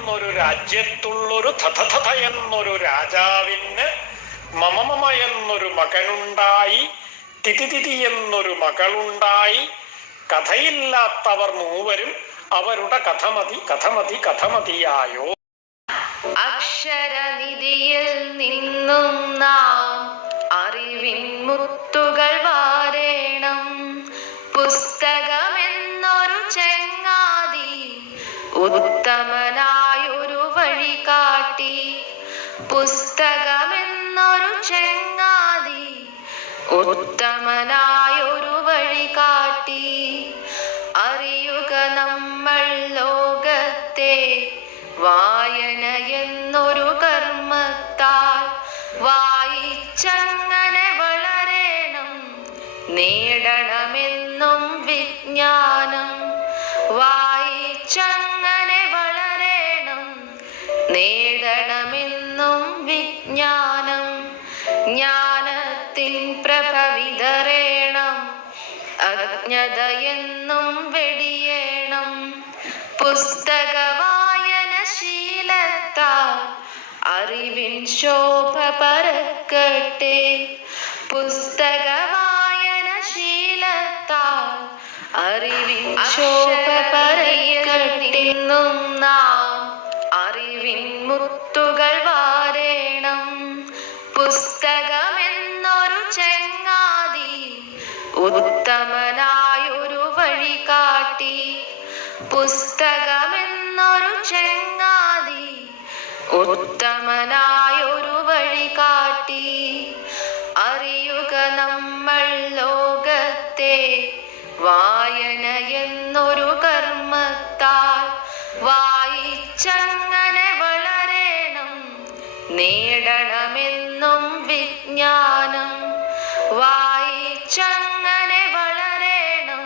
എന്നൊരു രാജ്യത്തുള്ളൊരു തഥതഥ എന്നൊരു രാജാവിന് മമമമ എന്നൊരു മകനുണ്ടായി, തിഥിതിഥി എന്നൊരു മകളുണ്ടായി. കഥയില്ലാത്തവർ മൂവരും അവരുടെ കഥമതി കഥമതി കഥമതിയായോ. അക്ഷരനിധിയിൽ നിന്നും നാം അറിവിൻ മുത്തുകൾ വാരേണം. പുസ്തകമെന്നൊരു ചെങ്ങാതി ഉത്തമനായൊരു വഴി കാട്ടി. പുസ്തകമെന്നൊരു ചെങ്ങാതി ഉത്തമനായൊരു വഴി കാട്ടി. അറിയുക നമ്മൾ ലോകത്തെ വായന എന്നൊരു കർമ്മത്താൽ. വായിച്ചങ്ങനെ വളരേണം, നേടണമെന്നും വിജ്ഞാനം. വായിച്ചങ്ങനെ വളരേണം, നേടണമെന്നും വിജ്ഞാനം. ജ്ഞാനത്തിൻ പ്രഭ വിതറേണം, അജ്ഞതയെന്നും വെടിയേണം. പുസ്തക വായന ശീലത്താൽ അറിവിൻ ശോഭ പരക്കട്ടെ. പുസ്തക വായന ശീലത്താൽ അറിവിൻ ശോഭ പരക്കട്ടെ. നാം അറിവിൻ മുത്തുകൾ വാരേണം. പുസ്തകമെന്നൊരു ചെങ്ങാതി ഉത്തമനായൊരു വഴി കാട്ടി. പുസ്തകമെന്നൊരു ചെങ്ങാതി ഉത്തമനായൊരു വഴി കാട്ടി. അറിയുക നമ്മൾ ലോകത്തെ വായന എന്നൊരു കർമ്മത്താൽ. വായിച്ചങ്ങനെ വളരേണം, നേടണമെന്നും വിജ്ഞാനം. വായിച്ചങ്ങനെ വളരേണം,